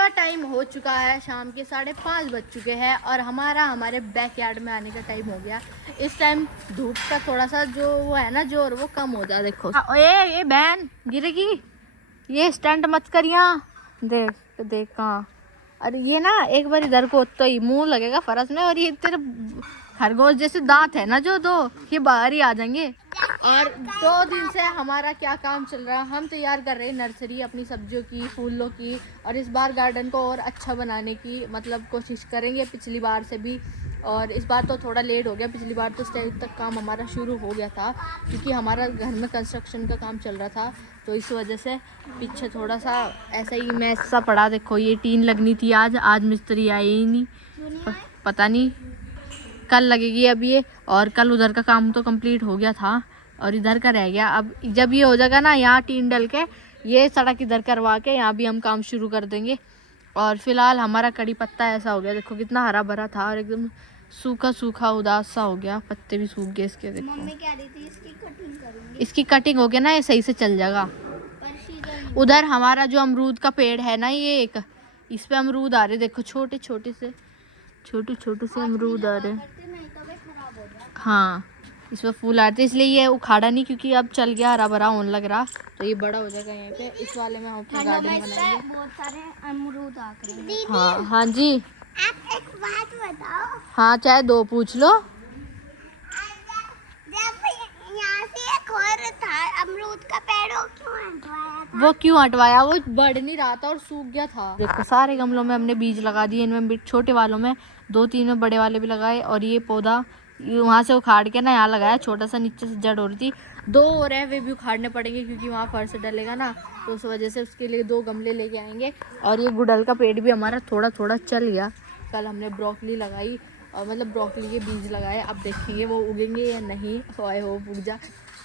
का टाइम हो चुका है, शाम के 5:30 बज चुके हैं और हमारे बैकयार्ड में आने का टाइम हो गया। इस टाइम धूप का थोड़ा सा जो वो है ना जोर, वो कम हो जाए। देखो ये बहन गिरेगी, ये स्टंट मत करिया। देख देख कहाँ, अरे ये ना एक बार इधर को तो ही मुंह लगेगा फरस में, और ये तेरे खरगोश जैसे दांत है ना जो दो, ये बाहर ही आ जाएंगे। और 2 दिन से हमारा क्या काम चल रहा है, हम तैयार कर रहे हैं नर्सरी अपनी सब्जियों की, फूलों की, और इस बार गार्डन को और अच्छा बनाने की मतलब कोशिश करेंगे पिछली बार से भी। और इस बार तो थोड़ा लेट हो गया, पिछली बार तो स्टेज तक काम हमारा शुरू हो गया था, क्योंकि हमारा घर में कंस्ट्रक्शन का काम चल रहा था, तो इस वजह से पीछे थोड़ा सा ऐसा ही मैस सा पड़ा। देखो ये टीन लगनी थी आज मिस्त्री आए ही नहीं, पता नहीं कल लगेगी अब ये। और कल उधर का काम तो कंप्लीट हो गया था और इधर का रह गया। अब जब ये हो जाएगा ना, यहाँ टीन डल के ये सड़क इधर करवा के यहाँ भी हम काम शुरू कर देंगे। और फिलहाल हमारा कड़ी पत्ता ऐसा हो गया, देखो कितना हरा भरा था और एकदम सूखा सूखा उदास सा हो गया, पत्ते भी सूख गए इसके। देखो मम्मी कह रही थी इसकी कटिंग करूंगी, इसकी कटिंग हो गया ना, ये सही से चल जाएगा। उधर हमारा जो अमरूद का पेड़ है ना, ये एक, इस पे अमरूद आ रहे, देखो छोटे छोटे से अमरूद आ रहे। हाँ इसमें फूल आते, इसलिए ये उखाड़ा नहीं, क्योंकि अब चल गया, हरा भरा होने लग रहा, तो ये बड़ा हो जाएगा यहाँ पे। इस वाले में हम अपना गार्डन बनाएंगे, बहुत सारे अमरूद आ गए। हाँ हाँ जी। आप एक बात बताओ, हाँ चाहे 2 पूछ लो। जब यहाँ से एक और था अमरूद का पेड़, वो क्यों हटवाया? वो बढ़ नहीं रहा था और सूख गया था। देखो सारे गमलों में हमने बीज लगा दिए, इनमें छोटे वालों में 2-3 में बड़े वाले भी लगाए, और ये पौधा वहाँ से उखाड़ के ना यहाँ लगाया, छोटा सा नीचे से जड़ हो रही थी। 2 और है, वे भी उखाड़ने पड़ेंगे क्योंकि वहाँ फर्श डलेगा ना, तो उस वजह से उसके लिए 2 गमले लेके आएंगे। और ये गुड़हल का पेड़ भी हमारा थोड़ा थोड़ा चल गया। कल हमने ब्रोकली लगाई, और मतलब ब्रोकली के बीज लगाए, अब देखेंगे वो उगेंगे या नहीं। आए हो उग जा,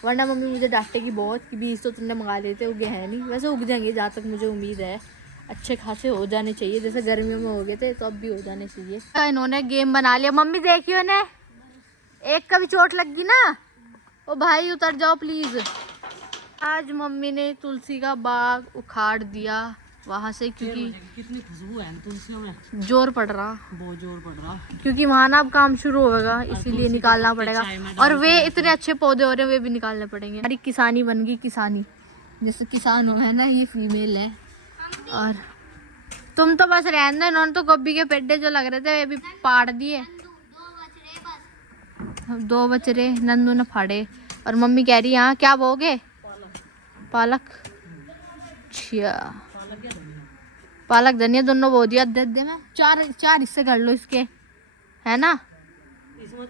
वरना मम्मी मुझे डांटेगी बहुत कि बीज तो तुमने मंगा लिए थे, उगे हैं नहीं। वैसे उग जाएंगे, जहाँ तक मुझे उम्मीद है अच्छे खासे हो जाने चाहिए, जैसे गर्मियों में हो गए थे तो अब भी हो जाने चाहिए। इन्होंने गेम बना लिया, मम्मी देखियो ने, एक का भी चोट लग गई ना, ओ भाई उतर जाओ प्लीज। आज मम्मी ने तुलसी का बाग उखाड़ दिया वहाँ से, क्योंकि कितनी खुशबू है तुलसियों में, जोर पड़ रहा, बहुत जोर पड़ रहा, क्योंकि वहाँ ना अब काम शुरू होगा, इसीलिए निकालना पड़ेगा। और वे इतने अच्छे पौधे हो रहे हैं, वे भी निकालने पड़ेंगे। हमारी किसानी बन गई, किसानी जैसे किसान हो है ना, ये फीमेल है। और तुम तो बस रहने दो, इन्होंने तो गोभी के पेड्डे जो लग रहे थे वे भी पाड़ दिए, 2 बच रहे, नंदू ने फाड़े। और मम्मी कह रही यहाँ क्या बोगे? पालक, अच्छा पालक धनिया दोनों बो दिया अद्धे में। 4 हिस्से कर लो इसके, है ना, इसमें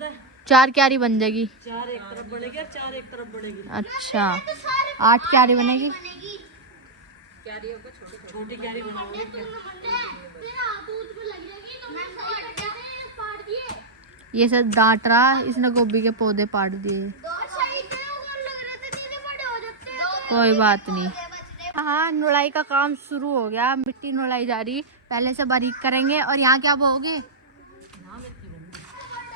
4 क्यारी बन जाएगी। 4 एक तरफ बढ़ेगी और 4 एक तरफ बढ़ेगी। अच्छा 8 क्यारी बनेगी। छोटी क्यारी बनाओगे क्या? ये सब डांट रहा, इसने गोभी के पौधे पाड़ दिए। कोई बात नहीं। हाँ नुलाई का काम शुरू हो गया, मिट्टी नुलाई जा रही, पहले से बारीक करेंगे। और यहाँ क्या बोओगे?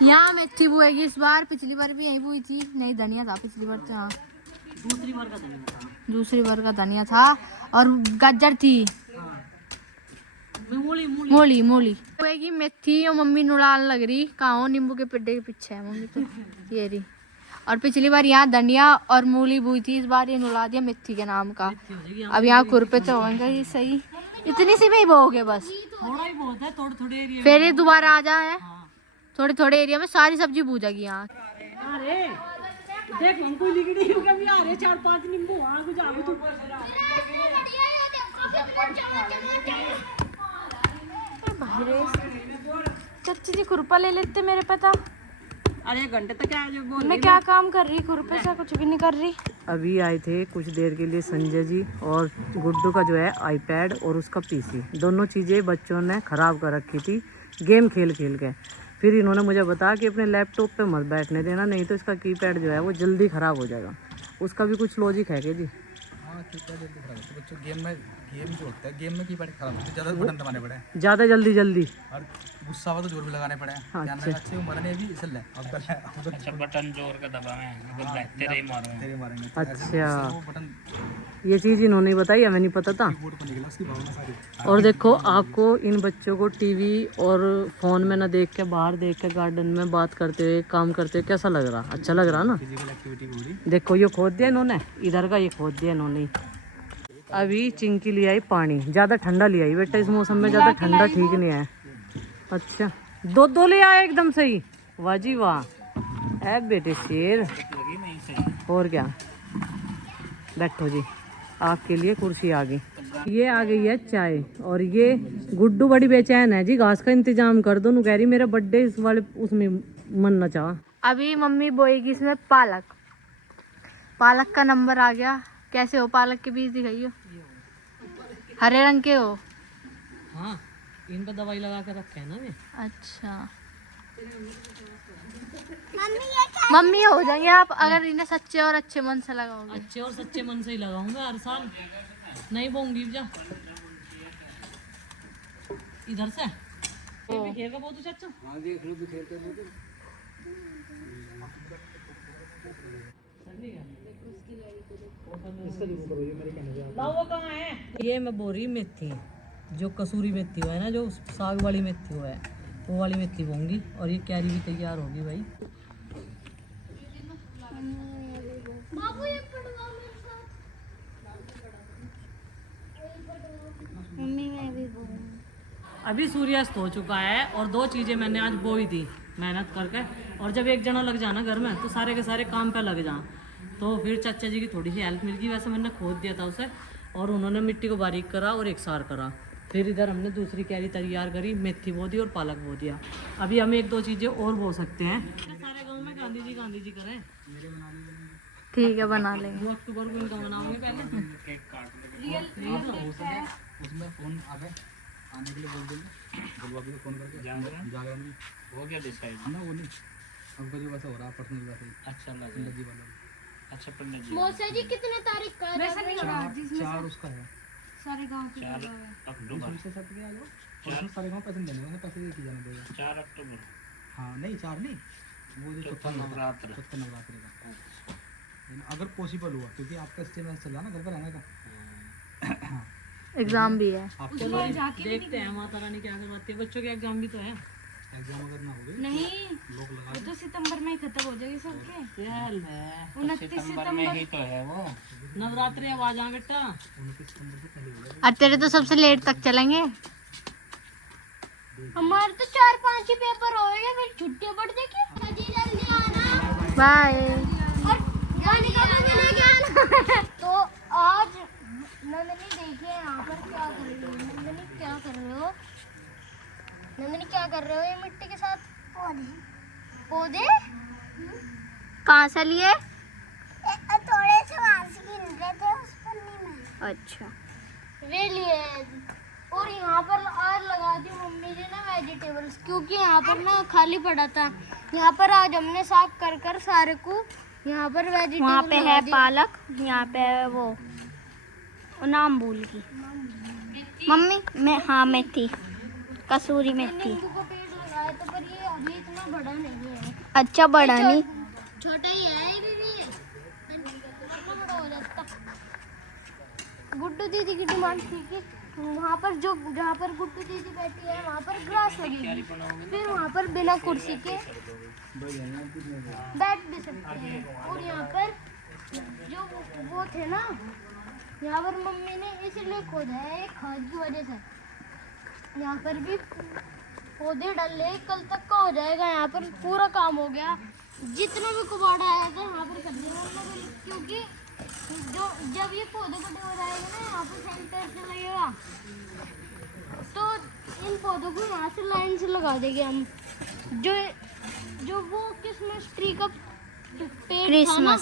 यहाँ मेथी बुएगी इस बार, पिछली बार भी यहीं बुई थी, नहीं धनिया था पिछली बार तो। यहाँ दूसरी बार का धनिया था, दूसरी बार का धनिया था, और गाजर थी, मूली बुएगी मेथी। और मम्मी नुड़ान लग रही, कहाँ हो? नींबू के पेड़ के पीछे है मम्मी तो, ये रही। और पिछली बार यहाँ धनिया और मूली बुई थी, इस बार ये नुड़ा दिया मेथी के नाम का। अब यहाँ खुरपे तो होंगे ये सही, इतनी सी में ही बोओगे बस, थोड़ा ही बहुत है, थोड़े एरिया फिर ये दोबारा आ जाए। थोड़े एरिया में सारी सब्जी बू जाएगी यहाँ। अरे देख हम कोई लिगड़ी हो कभी आ रहे 4-5 नींबू आ कुछ आवे तू। चाची जी खुरपा ले लेते मेरे पता। अरे 1 घंटे तक आज बोल, मैं क्या काम कर रही, खुरपे से कुछ भी नहीं कर रही। अभी आए थे कुछ देर के लिए संजय जी, और गुड्डू का जो है आईपैड और उसका पीसी, दोनों चीज़ें बच्चों ने ख़राब कर रखी थी गेम खेल के। फिर इन्होंने मुझे बताया कि अपने लैपटॉप पे मत बैठने देना, नहीं तो इसका कीपैड जो है वो जल्दी ख़राब हो जाएगा। उसका भी कुछ लॉजिक है क्या जी? हाँ कीपैड जल्दी खराब होता है बच्चों, गेम जो होता है गेम में कीपैड खराब होता है, ज़्यादा बटन दबाने पड़े, ज़्यादा जल्दी और गुस्सा हुआ तो जोर भी लगाने पड़े हाँ, ध्यान रखना, अच्छे मरा नहीं अभी इसलिए ले अब कर ले अच्छा बटन जोर का दबा है तेरे ही मारूंगा तेरे मारेंगे तो ऐसे अच्छा वो बटन ये चीज़ इन्होंने बताई, हमें नहीं पता था। बोर्ड पर निकला उसकी भावना सारी। और देखो आपको इन बच्चों को टीवी और फोन में ना देख के बाहर देख के गार्डन में बात करते हुए काम करते हुए कैसा लग रहा? अच्छा लग रहा ना? फिजिकल एक्टिविटी भी हो रही। देखो ये खोद दिया इन्होंने, इधर का ये खोद दिया इन्होंने। अभी चिंकी ले आई पानी, ज़्यादा ठंडा ले आई बेटा, इस मौसम में ज़्यादा ठंडा ठीक नहीं है। अच्छा दो दो ले आया एकदम सही, वाह जी वाह, ऐ बेटे शेर। और क्या, बैठो जी, आपके लिए कुर्सी आ गई। ये आ गई है चाय, और ये गुड्डू बड़ी बेचैन है जी, घास का इंतजाम कर दो। कह रही मेरा बर्थडे इस वाले उसमें मन न चाह। अभी मम्मी बोएगी इसमें पालक। पालक का नंबर आ गया। कैसे हो पालक के बीज दिखाइयो, हरे रंग के हो। हाँ इन पर दवाई लगा कर रखे है ना मैं। अच्छा मम्मी ये क्या? मम्मी हो जाएंगे आप अगर इन्हें सच्चे और अच्छे मन से लगाओगे। अच्छे और सच्चे मन से ही लगाऊंगा हर साल, नहीं बोंगी जा इधर से। खेल का बहुत अच्छा। ये मैं बोरी मेथी, जो कसूरी मेथी हुआ है ना, जो साग वाली मेथी हुआ है, वो वाली मेथी बोंगी। और ये कैरी भी तैयार होगी भाई। बाबू ये पढ़वा मेरे साथ। मम्मी मैं भी बोलूँ। अभी सूर्यास्त हो चुका है और दो चीज़ें मैंने आज बोई थी मेहनत करके। और जब एक जना लग जाना घर में तो सारे के सारे काम पे लग जा। तो फिर चाचा जी की थोड़ी सी हेल्प मिल गई, वैसे मैंने खोद दिया था उसे, और उन्होंने मिट्टी को बारीक करा और एक सार करा। फिर इधर हमने दूसरी कैरी तैयार करी, मेथी बो दी और पालक बो दिया। अभी हम एक दो चीज़ें और बो सकते हैं। सारे गाँव में गांधी जी करें। ठीक है बना लेंगे। 2 अक्टूबर को इनका मनाओगे पहले। उसमें फोन आ गए आने के लिए बोल देंगे, बुलवा के फोन करके जागरण में हो गया डिसाइड ना वो नहीं अब जो वैसा हो रहा पर्सनल वैसे ही अच्छा लगा पंडित जी वाला। अच्छा पंडित जी मौसा जी कितने तारीख का है? चार उसका है सारे गांव के 4 अक्टूबर उसमें सब के आ जाओ और उसमें सारे गाँव पैसे देने होंगे, पैसे दे के जाना पड़ेगा। 4 अक्टूबर हाँ नहीं 4 नहीं, वो जो चौथा नवरात्र। चौथा नवरात्रि का अगर पॉसिबल हुआ, क्योंकि आपका स्टे में चल रहा ना घर पर रहने का। एग्जाम भी है। आपको देखते हैं माता रानी क्या करवाती है। बच्चों के एग्जाम भी तो है। एग्जाम अगर ना हो गए नहीं लोग लगा तो सितंबर में ही खत्म हो जाएगी सबके। चल है, 29 सितंबर में ही तो है वो। नवरात्रि अब आ जा बेटा। 29 सितंबर से पहले हो जाएगा। और तेरे तो सबसे लेट तक चलेंगे। हमारे तो 4-5 ही पेपर होएंगे, फिर छुट्टियां बढ़ जाएगी। जल्दी आना बाय। और गाने का भी लेके आना। तो आज नंदनी देखिए यहाँ पर क्या कर रही हो। नंदनी क्या कर रहे हो? नंदनी क्या कर रहे हो ये मिट्टी के साथ? पौधे कहाँ से लिए? थोड़े से वहां से गिन रहे थे उस पन्नी में। अच्छा वे लिए। और यहाँ पर आज लगा दी मम्मी ने ना वेजिटेबल्स, क्योंकि यहाँ पर ना खाली पड़ा था। यहाँ पर आज हमने साफ कर कर सारे को यहाँ पर वेजिटेबल वहाँ पे है पालक, यहाँ पे है वो नाम भूल गई मम्मी मैं। हाँ मेथी, कसूरी मेथी। नींबू का पेड़ लगाया था पर ये अभी इतना बड़ा नहीं है। अच्छा बड़ा नहीं, छोटा ही है ये भी, इतना बड़ा हो जाता। गुड्डू दीदी की डिमांड थी कि वहाँ पर जो जहाँ पर गुड्डू दीदी बैठी है वहाँ पर ग्रास लगेगी, फिर वहाँ पर बिना कुर्सी के बैठ भी सकते हैं। और यहाँ पर जो वो थे ना, यहाँ पर मम्मी ने इसलिए खोदा है खाद की वजह से। यहाँ पर भी पौधे डाले, कल तक का हो जाएगा। यहाँ पर पूरा काम हो गया, जितना भी कुबाड़ा आया था यहाँ पर कर देना हम लोगों ने, क्योंकि जो जब ये पौधे बड़े हो जाएंगे ना यहाँ पर सेंटर से लगेगा, तो इन पौधों को यहाँ से लाइन से लगा देंगे हम। जो जो वो क्रिसमस ट्री का पेड़ था ना,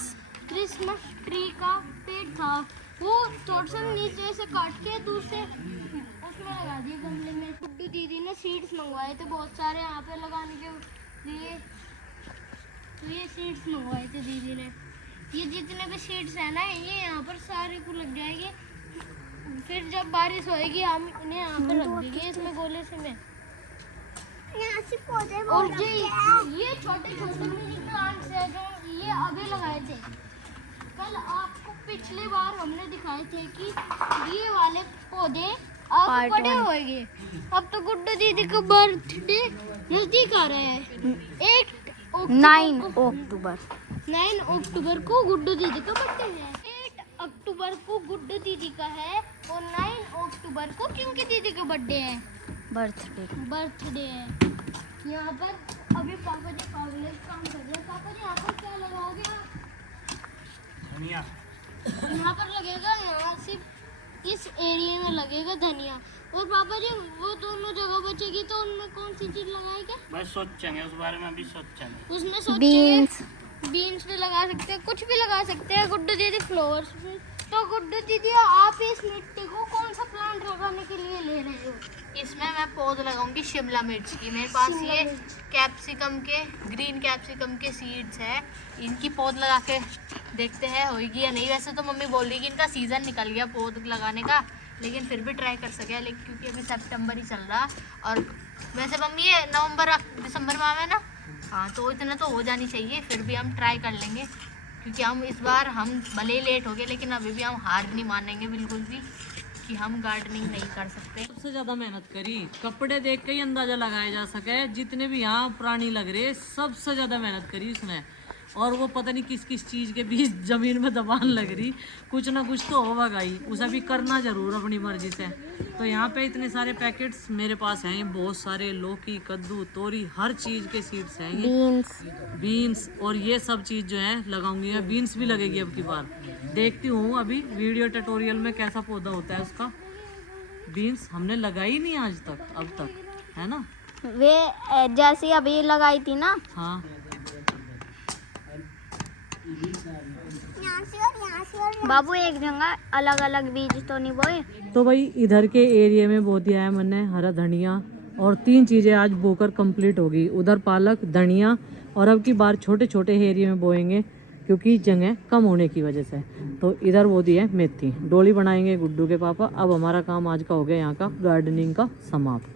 क्रिसमस ट्री का पेड़ था, वो थोड़ा सा नीचे से काट के दूसरे उसमें लगा दिए गमले में। गुड्डू दीदी ने सीड्स मंगवाए थे बहुत सारे यहाँ पे लगाने के लिए, तो ये सीड्स मंगवाए थे दीदी ने। ये जितने भी सीड्स है ना ये यहाँ पर सारे को लग जाएगी। फिर जब बारिश होएगी हम इन्हें यहाँ पर रख देंगे इसमें गोले से में। और ये छोटे छोटे मिनी प्लांट्स है जो ये अभी लगाए थे। कल आपको पिछली बार हमने दिखाए थे कि ये वाले पौधे अब बड़े होंगे। अब तो गुड्डू दीदी का बर्थडे नजदीक आ रहा है। 9 अक्टूबर को गुड्डू दीदी का बर्थडे है। 8 अक्टूबर को गुड्डू दीदी का है और 9 अक्टूबर को क्योंकि दीदी का बर्थडे है, बर्थडे है। यहाँ पर अभी पापा जी काम कर रहे हैं। पापा जी यहाँ पर क्या लगाओगे आप? धनिया। यहाँ पर लगेगा, यहाँ सिर्फ इस एरिया में लगेगा धनिया। और पापा जी वो दोनों जगह बचेगी तो उनमें कौन सी चीज लगाएंगे? बस सोचेंगे उस बारे में, अभी सोचेंगे। उसमें सोचेंगे बीन्स भी लगा सकते हैं, कुछ भी लगा सकते हैं। गुड्डू दीदी फ्लावर्स भी। तो गुड्डू दीदी आप इस मिट्टी को कौन सा प्लांट लगाने के लिए ले रहे हो? इसमें मैं पौध लगाऊंगी शिमला मिर्च की। मेरे पास ये कैप्सिकम के, ग्रीन कैप्सिकम के सीड्स है। इनकी पौध लगा के देखते हैं होगी या नहीं। वैसे तो मम्मी बोल रही कि इनका सीज़न निकल गया पौध लगाने का, लेकिन फिर भी ट्राई कर सके। लेकिन क्योंकि अभी सितंबर ही चल रहा, और वैसे मम्मी ये नवंबर दिसंबर में आवे ना, हाँ तो इतना तो हो जानी चाहिए। फिर भी हम ट्राई कर लेंगे, क्योंकि हम इस बार हम भले ही लेट हो गए लेकिन अभी भी हम हार नहीं मानेंगे बिल्कुल भी कि हम गार्डनिंग नहीं कर सकते। सबसे ज्यादा मेहनत करी, कपड़े देख के ही अंदाजा लगाया जा सके। जितने भी यहाँ प्राणी लग रहे सबसे ज्यादा मेहनत करी उसने। और वो पता नहीं किस किस चीज के बीच जमीन में दबान लग रही, कुछ ना कुछ तो होगा गाई। उसे भी करना जरूर अपनी मर्जी से। तो यहाँ पे इतने सारे पैकेट्स मेरे पास हैं, बहुत सारे लौकी, कद्दू, तोरी, हर चीज के सीड्स हैं। बीन्स और ये सब चीज जो है लगाऊंगी मैं। बीन्स भी लगेगी अब की बार। देखती हूँ अभी वीडियो ट्यूटोरियल में कैसा पौधा होता है उसका। बीन्स हमने लगाई नहीं आज तक, अब तक, है ना। वे जैसी अभी लगाई थी ना, हाँ बाबू एक जगह अलग अलग बीज तो नहीं बोए। तो भाई इधर के एरिया में बो दिया है मैंने हरा धनिया, और 3 चीज़ें आज बोकर कंप्लीट होगी। उधर पालक, धनिया, और अब की बार छोटे छोटे एरिया में बोएंगे क्योंकि जगह कम होने की वजह से। तो इधर बो दी है मेथी, डोली बनाएंगे गुड्डू के पापा। अब हमारा काम आज का हो गया यहाँ का गार्डनिंग का समाप्त।